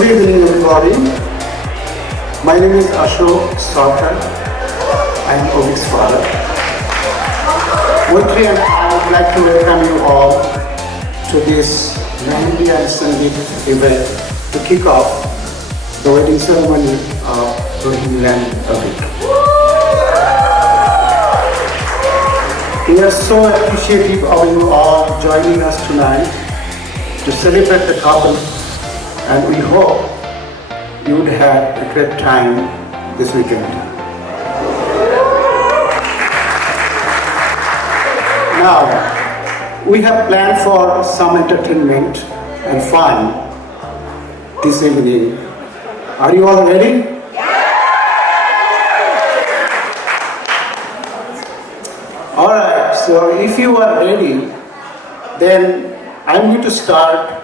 Good evening, everybody. My name is Saikat. I am Aveek's father. With me, I would like to welcome you all to this Mehndi and Sangeet event to kick off the wedding ceremony of Rohini and Aveek. We are so appreciative of you all joining us tonight to celebrate the couple, and we hope you would have a great time this weekend. Now, we have planned for some entertainment and fun this evening. Are you all ready? Alright, so if you are ready, then I'm going to start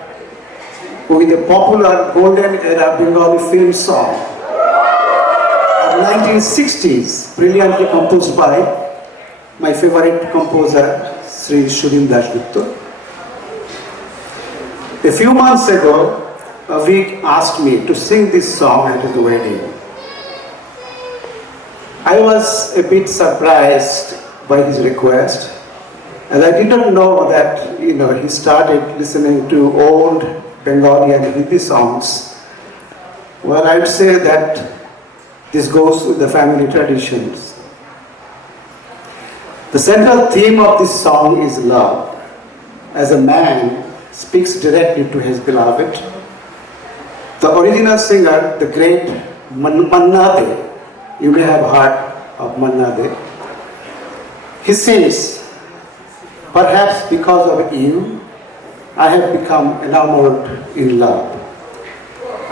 with a popular golden era Bengali film song of 1960s, brilliantly composed by my favorite composer, Sri Sudhin Dasgupta. A few months ago, Aveek asked me to sing this song at the wedding. I was a bit surprised by his request, as I didn't know that he started listening to old Bengali and Hindi songs. Well, I'd say that this goes with the family traditions. The central theme of this song is love, as a man speaks directly to his beloved. The original singer, the great Mehndi, you may have heard of Mehndi. He says, "Perhaps because of you, I have become enamored in love.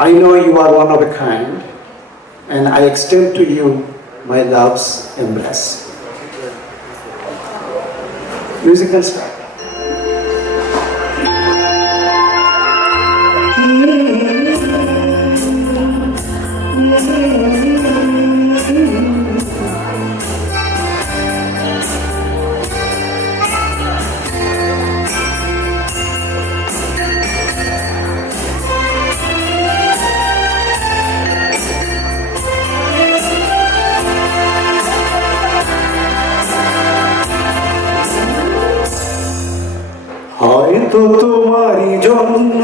I know you are one of a kind, and I extend to you my love's embrace." Musical start. হয়তো তোমারই জন্য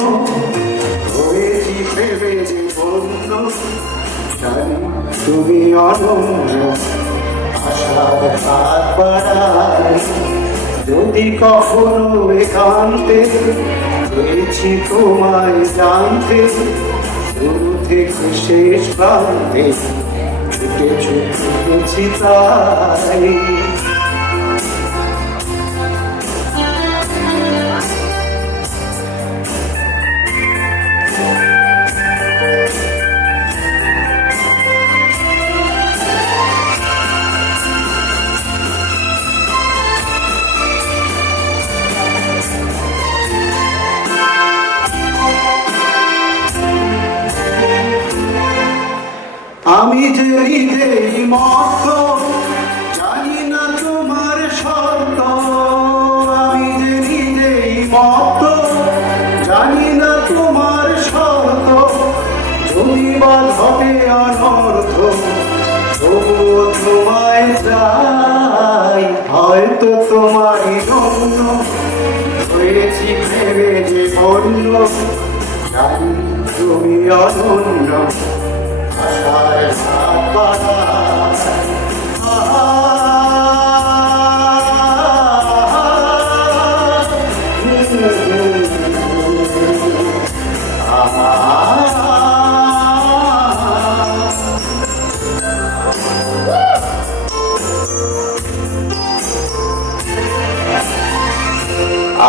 হয়েছি প্রেমে জীবন্য, জানি তুমি অনন্য আশার হাত বাড়াই। যদি কখনো একান্তে হয়েছি তোমায় জানতে, শুরু থেকে শেষ প্রান্তে ছুটে ছুটেছি তাই। আমি যে হৃদয় মত, জানি না তোমার শর্ত। আমি যে হৃদয় মত, জানি না তোমার শর্ত। যদি বা ঘটে অনর্থ, তবুও তোমায় চাই। হয়তো তোমারই জন্য হয়েছি ভেবে যে অন্য, জানি তুমি অনন্য আশায় হাত বাড়াই।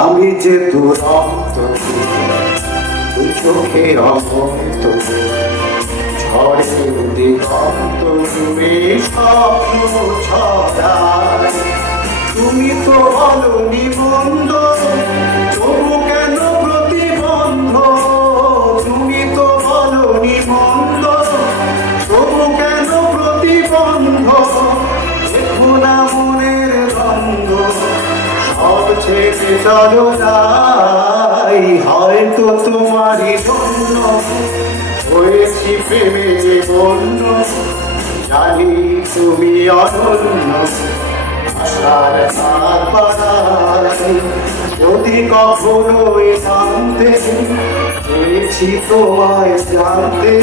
আমি যে দুরন্ত, দুই চোখে অবন্ত, ঝড়ে দিগন্ত জুড়ে স্বপ্ন ছড়ায়। তুমি তো বলনি মন্দ, তবু কেন প্রতিবন্ধ? তুমি তো বলনি মন্দ, তবু কেন প্রতিবন্ধ? দেখো না মনের দ্বন্দ্ব, সব ছেড়ে চলো যাই। হয়তো তোমারই জন্য হয়েছি প্রেমে যে বন্য, জানি তুমি অনন্য, আশার হাত বাড়াই। যদি কখনো জানতে চেয়েছি তোমায় জানতে,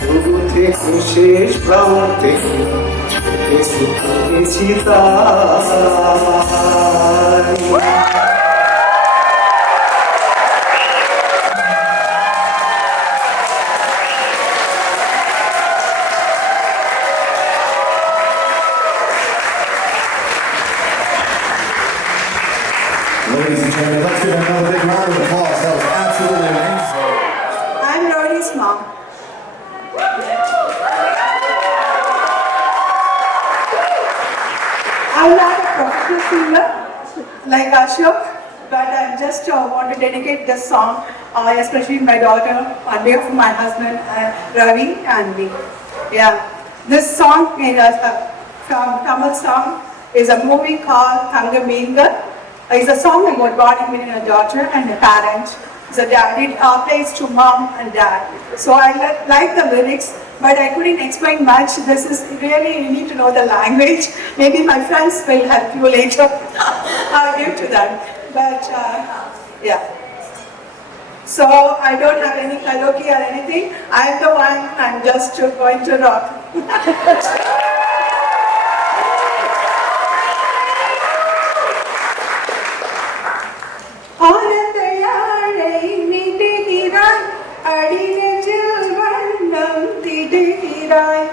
শুরু থেকে শেষ প্রান্তে পেয়েছি তাই। Ladies and gentlemen, let's give another big round of applause. That was absolutely amazing. I'm Rohini's mom. I'm not a professional singer like Ashok, but I just want to dedicate this song, especially my daughter, on behalf of my husband, Ravi and me. Yeah, this song is from Tamil song is a movie called Thangaminga. It's a song about bonding between a daughter and a parent. So it plays to mom and dad. So I like the lyrics, but I couldn't explain much. This is really, you need to know the language. Maybe my friends will help you later. I'll give to them. But yeah. So I don't have any karaoke or anything. I'm the one, I'm just going to rock. ஆனந்தயாழை மீட்டுகிறாய், அடிநெஞ்சில் வண்ணம் தீட்டுகிறாய்,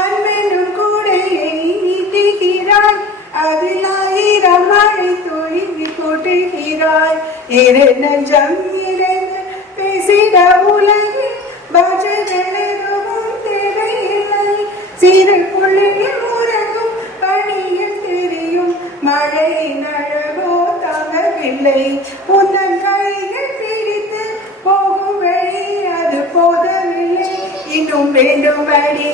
அன்பெனும் கூடையை நீட்டுகிறாய், அதில் 1000 மழை துளி கொட்டுகிறாய். இரு நெஞ்சம் இணைந்து பேசிட உலகில் பாஷைகள் எதுவும் தேவையில்லை. சிறு புள்ளியில் உறங்கும் பணியில் தெரியும் மழையின் அழகோ தாங்கவில்லை. உந்தன் கைகள் பிடித்து போகும் வழி அது போதவில்லை, இன்னும் வேண்டும்படி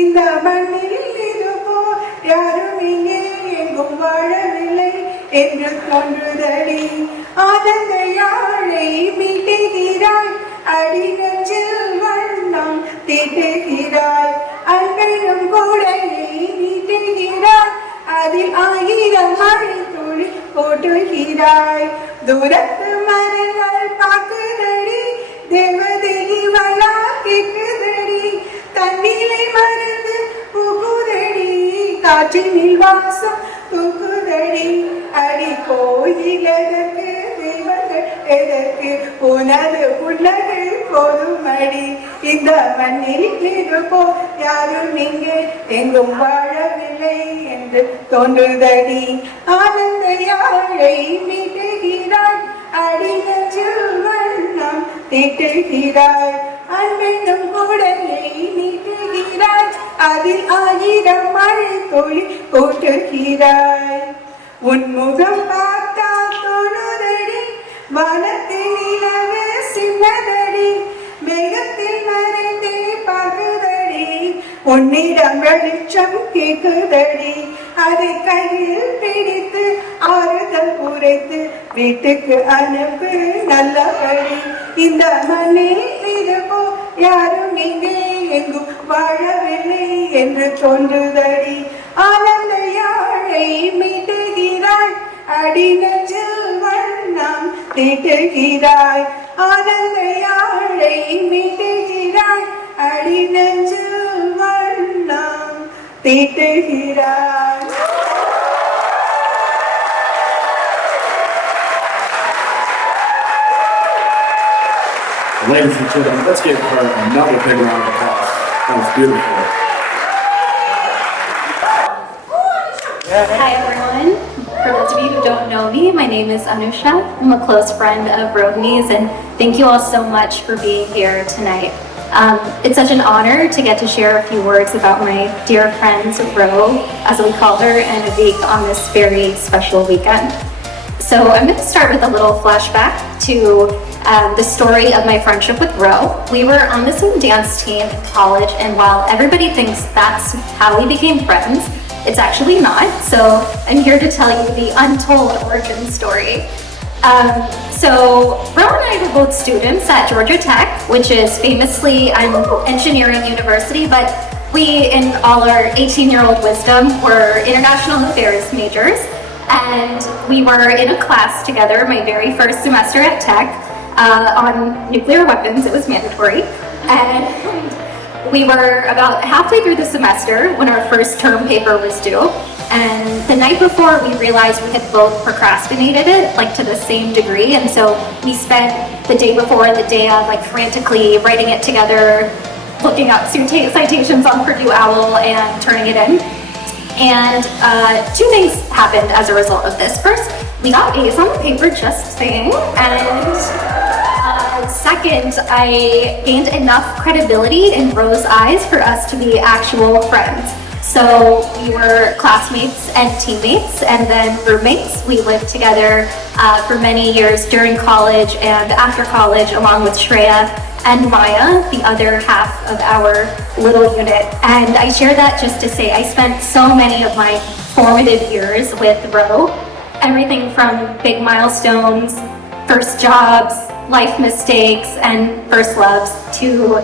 இந்த மண்ணில் இதுபோ யாரும் இங்கே எங்கும் வாழவில்லை என்று தோன்றுதடி. ஆனந்த யாழை மீட்டுகிறாய், அடிநெஞ்சில் வண்ணம் தீட்டுகிறாய், அன்பெனும் கூடையை நீட்டுகிறாய், அதில் 1000 மழை துளி கொட்டுகிறாய். தூரத்து மரங்கள் பார்க்குதடி, தேவதை இவளா கேட்குதடி, தண்ணீரை மறந்து புகுதடி, காற்றினில் வாசம் புகுதடி. அடி கோயில் எதற்கு, தெய்வங்கள் எதற்கு, உனது புன்னகை போதுமடி. இந்த மண்ணில் இருப்போ யாரும் இங்கே எங்கும் வாழவில்லை என்று தோன்றுதடி. ஆனந்த யாழை மீட்டுகிறாய், அடிநெஞ்சில் வண்ணம் தீட்டுகிறாய், அன்பென்னும் கூடையை நீட்டுகிறாய், அதில் 1000 மழை துளி கொட்டுகிறாய். உன் முகம் பார்த்தால் தோணுதடி, வானத்தில் நிலவு சின்னதடி, மேகத்தில் மறைந்தே பார்க்குதடி, உன்னிடம் வெளிச்சம் கேட்குதடி, அதை கையில் பிடித்து ஆறுதல் குறைத்து வீட்டுக்கு அனுப்பு நல்லபடி. இந்த மண்ணில் இருப்போ யாரும் இங்கே எங்கும் வாழவில்லை என்று தோன்றுதடி. ஆனந்த யாழை மீட்டுகிறாய், அடிநெஞ்சில் வண்ணம் தீட்டுகிறாய், ஆனந்த யாழை மீட்டுகிறாய், அடிநெஞ்சில் வண்ணம் தீட்டுகிறாய். Ladies and gentlemen, let's give her another big round of applause. That was beautiful. Hi everyone. For those of you who don't know me, my name is Anusha. I'm a close friend of Rohini's, and thank you all so much for being here tonight. It's such an honor to get to share a few words about my dear friends, Ro, as we call her, and Aveek on this very special weekend. So I'm going to start with a little flashback to the story of my friendship with Ro. We were on the same dance team in college, and while everybody thinks that's how we became friends, it's actually not. So I'm here to tell you the untold origin story. So Ro and I were both students at Georgia Tech, which is famously an engineering university, but we, in all our 18-year-old wisdom, were international affairs majors. And we were in a class together, my very first semester at Tech, on nuclear weapons. It was mandatory. And we were about halfway through the semester when our first term paper was due. And the night before, we realized we had both procrastinated it, like to the same degree. And so we spent the day before and the day of, like, frantically writing it together, looking up citations on Purdue OWL and turning it in. And two things happened as a result of this. First, we got A's on the paper, just saying. And second, I gained enough credibility in Ro's eyes for us to be actual friends. So we were classmates and teammates and then roommates. We lived together for many years during college and after college, along with Shreya and Maya, the other half of our little unit. And I share that just to say I spent so many of my formative years with Ro. Everything from big milestones, first jobs, life mistakes, and first loves, to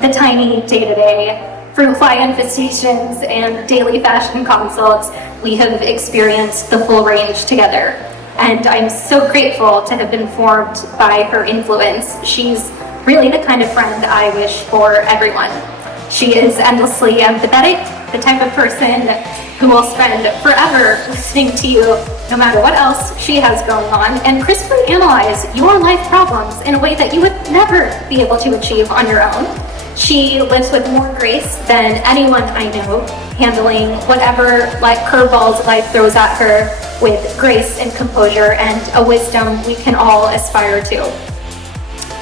the tiny day-to-day fruit fly infestations and daily fashion consults. We have experienced the full range together. And I'm so grateful to have been formed by her influence. She's really the kind of friend I wish for everyone. She is endlessly empathetic, the type of person who will spend forever listening to you no matter what else she has going on, and crisply analyze your life problems in a way that you would never be able to achieve on your own. She lives with more grace than anyone I know, handling whatever curveballs life throws at her with grace and composure and a wisdom we can all aspire to.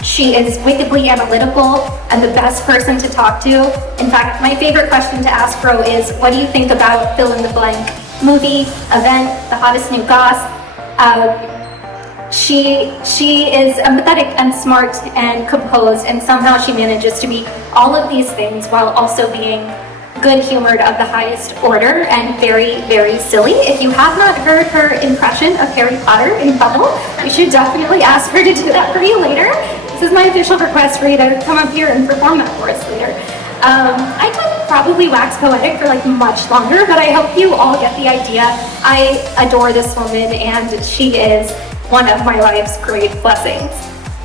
She is wickedly analytical and the best person to talk to. In fact, my favorite question to ask Ro is, what do you think about fill in the blank movie, event, the hottest new goss? She is empathetic and smart and composed, and somehow she manages to be all of these things while also being good-humored of the highest order and very, very silly. If you have not heard her impression of Harry Potter in Bubble, you should definitely ask her to do that for you later. This is my official request for you to come up here and perform that for us later. I could probably wax poetic for much longer, but I hope you all get the idea. I adore this woman, and she is one of my life's great blessings.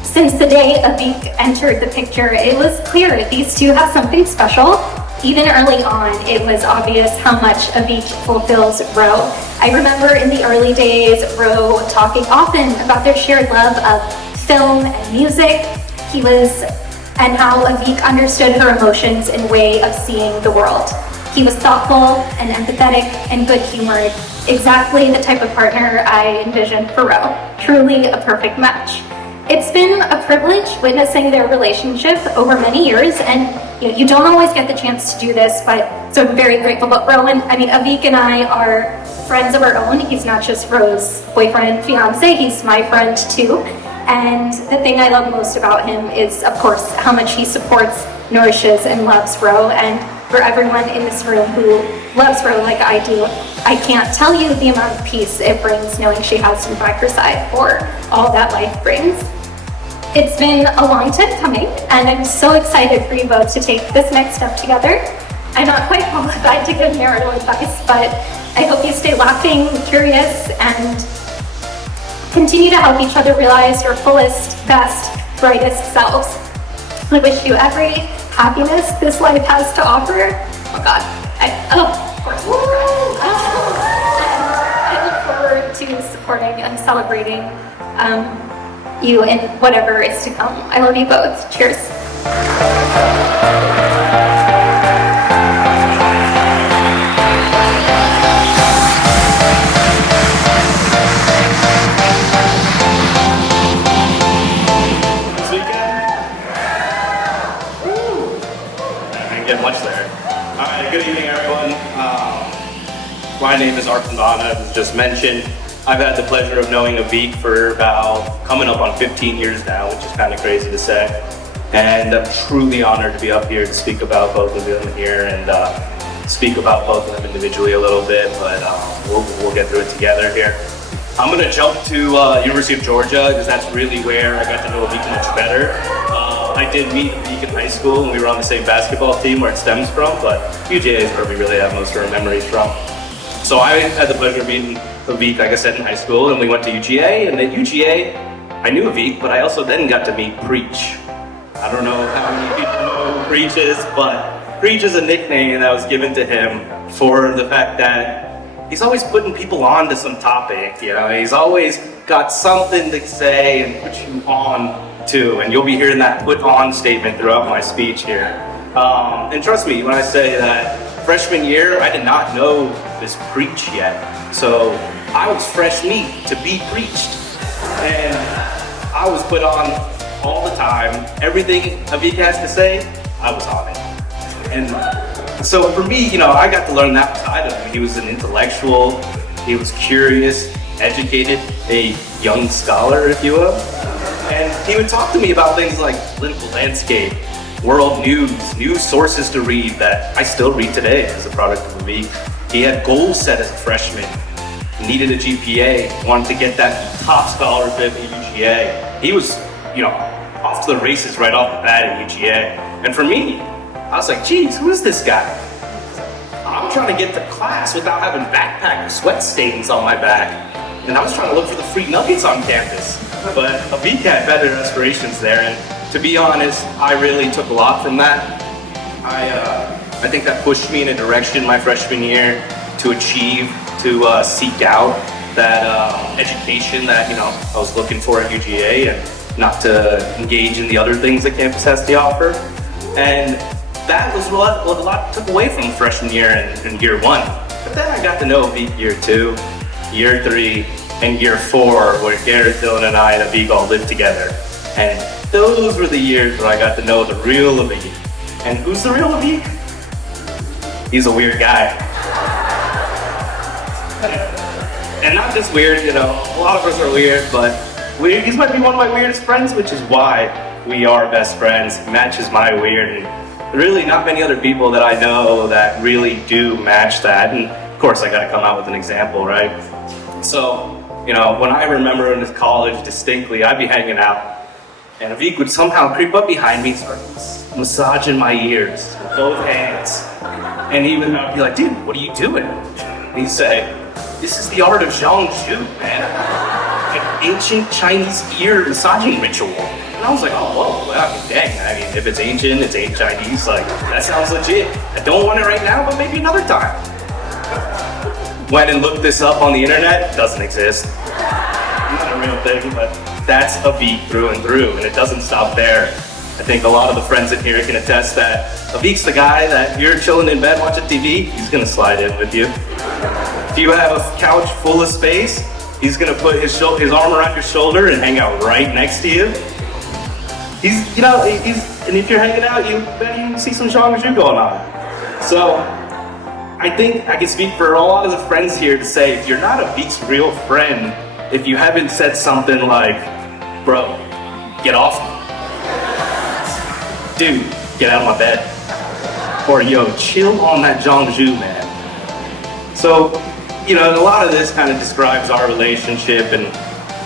Since the day Aveek entered the picture, it was clear these two have something special. Even early on, it was obvious how much Aveek fulfills Ro. I remember in the early days, Ro talking often about their shared love of film and music. And how Aveek understood her emotions and way of seeing the world. He was thoughtful and empathetic and good-humored, exactly the type of partner I envisioned for Ro. Truly a perfect match. It's been a privilege witnessing their relationship over many years, and you don't always get the chance to do this, so I'm very grateful. But Aveek and I are friends of our own. He's not just Ro's boyfriend, fiance, he's my friend too. And the thing I love most about him is, of course, how much he supports, nourishes, and loves Ro. And for everyone in this room who loves Ro like I do, I can't tell you the amount of peace it brings knowing she has you by her side for all that life brings. It's been a long time coming, and I'm so excited for you both to take this next step together. I'm not quite qualified to give marital advice, but I hope you stay laughing, curious, and continue to help each other realize your fullest, best, brightest selves. I wish you every happiness this life has to offer. Oh God, of course. I look forward to supporting and celebrating you in whatever is to come. I love you both. Cheers. Get much there. All right, good evening, everyone. My name is Arpan Bana, as just mentioned. I've had the pleasure of knowing Aveek for about coming up on 15 years now, which is kind of crazy to say. And I'm truly honored to be up here to speak about both of them here and speak about both of them individually a little bit, but we'll get through it together here. I'm gonna jump to University of Georgia because that's really where I got to know Aveek much better. I did meet Aveek in high school and we were on the same basketball team where it stems from, but UGA is where we really have most of our memories from. So I had the pleasure of meeting Aveek, like I said, in high school, and we went to UGA, and at UGA, I knew Aveek, but I also then got to meet Preach. I don't know how many people know who Preach is, but Preach is a nickname that was given to him for the fact that he's always putting people on to some topic, you know, he's always got something to say and put you on to, and you'll be hearing that put on statement throughout my speech here. And trust me when I say that freshman year, I did not know this Preach yet. So I was fresh meat to be preached. And I was put on all the time. Everything Aveek has to say, I was on it. And so for me, you know, I got to learn that side of him. He was an intellectual, he was curious, educated, a young scholar, if you will. And he would talk to me about things like political landscape, world news sources to read that I still read today as a product of Aveek. He had goals set as a freshman, needed a GPA, wanted to get that top scholarship at UGA. He was, you know, off to the races right off the bat at UGA. And for me, I was like, geez, who is this guy? I'm trying to get to class without having backpack sweat stains on my back. And I was trying to look for the free nuggets on campus. But Aveek had better aspirations there, and to be honest, I really took a lot from that. I think that pushed me in a direction my freshman year to achieve, to seek out that education that, you know, I was looking for at UGA, and not to engage in the other things that campus has to offer. And that was what a lot took away from freshman year and year one. But then I got to know Aveek year 2, year 3, and year 4, where Garrett, Dylan, and I and Aveek all lived together. And those were the years where I got to know the real Aveek. And who's the real Aveek? He's a weird guy. And not just weird, you know, a lot of us are weird, but he might be one of my weirdest friends, which is why we are best friends. He matches my weird, and really not many other people that I know that really do match that. And of course I gotta come out with an example, right? So, you know, when I remember in college distinctly, I'd be hanging out, and Aveek would somehow creep up behind me, start massaging my ears with both hands. And he would be like, dude, what are you doing? And he'd say, this is the art of Zhangzhu, man. An ancient Chinese ear massaging ritual. And I was like, oh, whoa, well, I mean, dang. I mean, if it's ancient Chinese, like, that sounds legit. I don't want it right now, but maybe another time. Went and looked this up on the internet, doesn't exist. Not a real thing, but that's Aveek through and through, and it doesn't stop there. I think a lot of the friends in here can attest that Aveek's the guy that you're chilling in bed watching TV, he's gonna slide in with you. If you have a couch full of space, he's gonna put his arm around your shoulder and hang out right next to you. And if you're hanging out, you bet you see some Zhangzhu going on. So, I think I can speak for a lot of the friends here to say, if you're not Aveek's real friend, if you haven't said something like, bro, get off me. Dude, get out of my bed. Or yo, chill on that Zhangzhu, man. So, you know, a lot of this kind of describes our relationship, and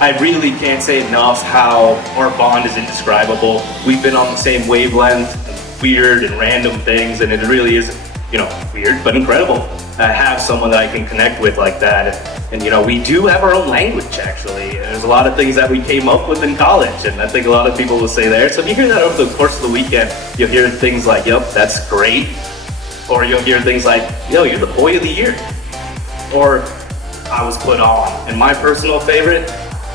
I really can't say enough how our bond is indescribable. We've been on the same wavelength, weird and random things, and it really is, you know, weird but incredible to have someone that I can connect with like that. And you know, we do have our own language actually. There's a lot of things that we came up with in college, and I think a lot of people will say there. So if you hear that over the course of the weekend, you'll hear things like, yep, that's great. Or you'll hear things like, yo, you're the boy of the year. Or I was put on. And my personal favorite,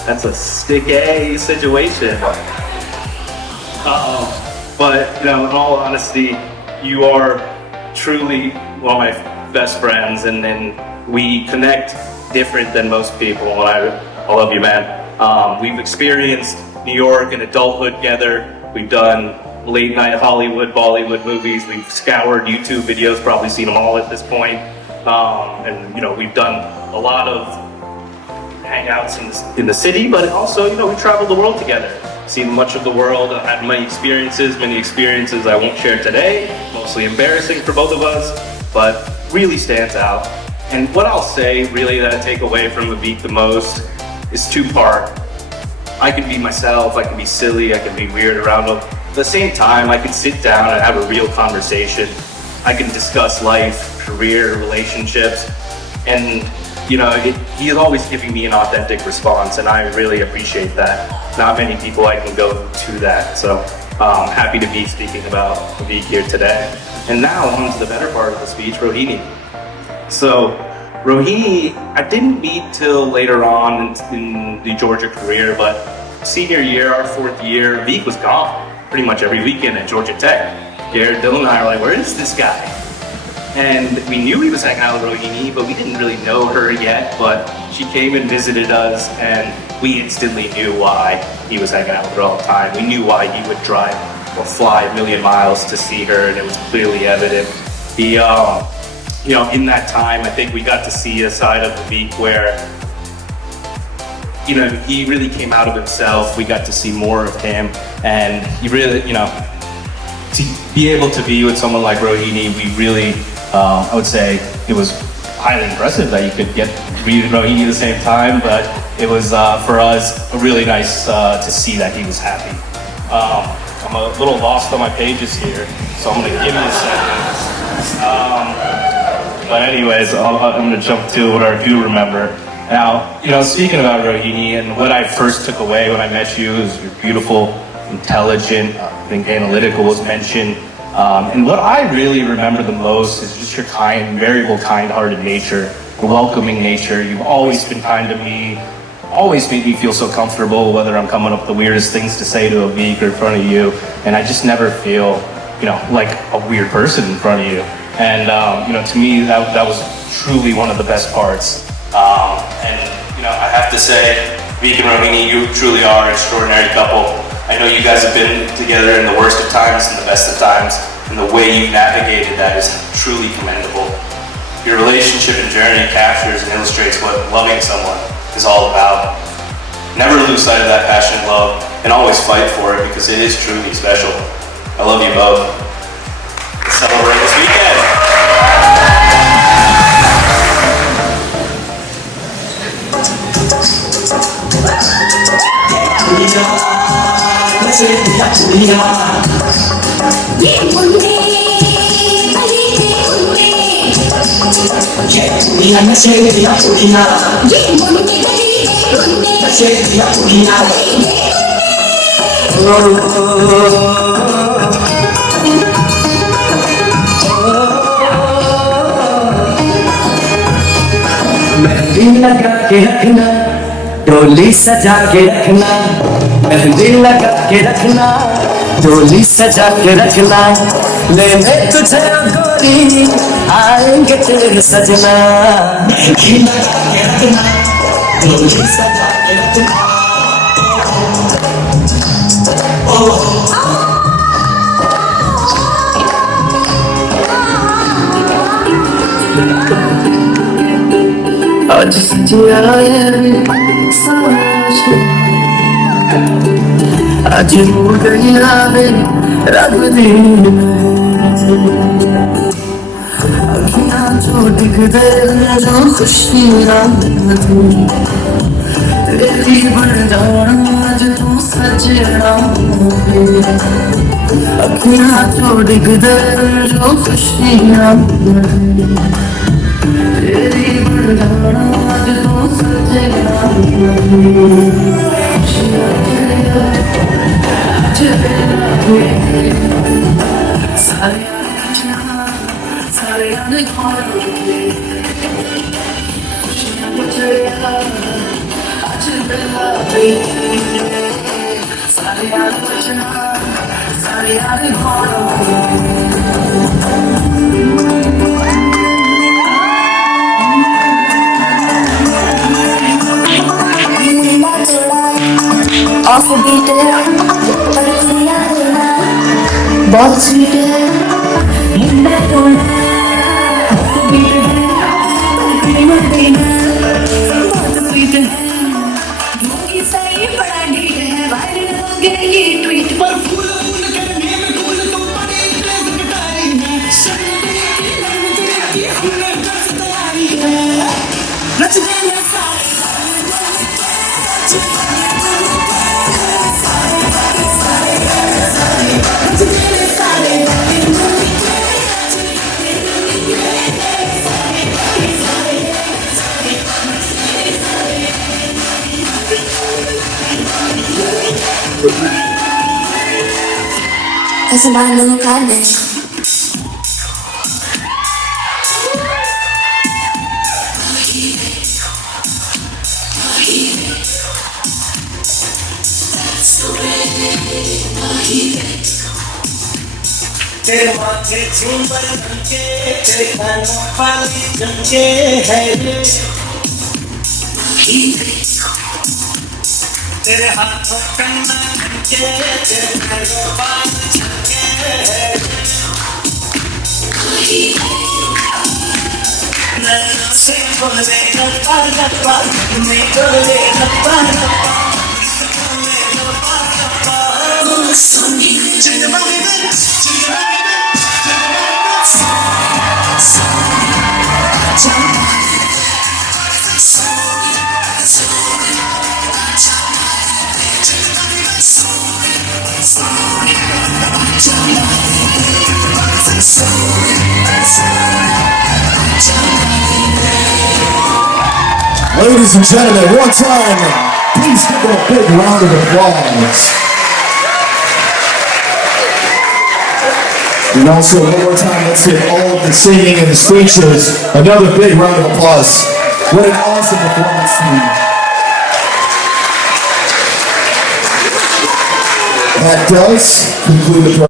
that's a stick-A situation. But you know, in all honesty, you are truly one of my best friends, and we connect different than most people. And I love you, man. We've experienced New York and adulthood together. We've done late night Hollywood, Bollywood movies. We've scoured YouTube videos, probably seen them all at this point. And you know, we've done a lot of hangouts in the city, but also, you know, we traveled the world together. Seen much of the world, had many experiences I won't share today, mostly embarrassing for both of us, but really stands out. And what I'll say, really, that I take away from Aveek the most is two-part. I can be myself, I can be silly, I can be weird around them. At the same time, I can sit down and have a real conversation. I can discuss life, career, relationships, and he is always giving me an authentic response, and I really appreciate that. Not many people I can go to that, so I'm happy to be speaking about Aveek here today. And now on to the better part of the speech, Rohini. So Rohini, I didn't meet till later on in the Georgia career, but senior year, our 4th year, Aveek was gone pretty much every weekend at Georgia Tech. Garrett, Dylan, and I were like, where is this guy? And we knew he was hanging out with Rohini, but we didn't really know her yet, but she came and visited us, and we instantly knew why he was hanging out with her all the time. We knew why he would drive or fly a million miles to see her, and it was clearly evident. He, in that time, I think we got to see a side of Aveek where, he really came out of himself. We got to see more of him, and he really, to be able to be with someone like Rohini, we really, I would say it was highly impressive that you could read Rohini at the same time, but it was, for us, really nice to see that he was happy. I'm a little lost on my pages here, so I'm gonna give you a second. But anyways, I'm gonna jump to what I do remember. Now, speaking about Rohini, and what I first took away when I met you is you're beautiful, intelligent, I think analytical was mentioned. And what I really remember the most is just your kind-hearted nature, your welcoming nature. You've always been kind to me, always made me feel so comfortable, whether I'm coming up with the weirdest things to say to Aveek or in front of you. And I just never feel, like a weird person in front of you. And, to me, that was truly one of the best parts. I have to say, Aveek and Rohini, you truly are an extraordinary couple. I know you guys have been together in the worst of times and the best of times, and the way you navigated that is truly commendable. Your relationship and journey captures and illustrates what loving someone is all about. Never lose sight of that passion and love, and always fight for it because it is truly special. I love you both. Let's celebrate this weekend. Mehndi लगा के रखना, डोली सजा के रखना, मेहंदी लगा के रखना, डोली सजा के रखना, लेने तुझे गोरी आएंगे तेरे सजना। मेहंदी लगा के रखना, डोली सजा के रखना। आज सजिया आज हो गई आवे रग दिन अखियां जो दिख दे जो खुशी तेरी बरदान आज तू सजना अखियां जो दिख दे जो खुशी तेरी बरदान आज तू सजना ऑफबीट पर दुनिया होना बहुत स्वीट है मुंडा तोड़ना ऑफबीट है पर दुनिया देना बहुत स्वीट है योगी सही बड़ा ढीठ है वायरल हो गया ये ट्वीट पर फूल करने में फूल तो पड़े ड्रेस कटाई है शर्म की लड़ने की हमने ड्रेस तैयारी है रच देना सारे kasalanan ka din. तेरे माथे झूमर झुमके तेरे कानों वाली झुमके है रे तेरे हाथों कंगना झुमके तेरे पैरों बाल झुमके है नैनों से बोले लपा लपा नहीं बोले लपा लपा Ladies and gentlemen, one time, please give them a big round of applause. And also, one more time, let's give all of the singing and the speeches another big round of applause. What an awesome performance, team. That does conclude the program.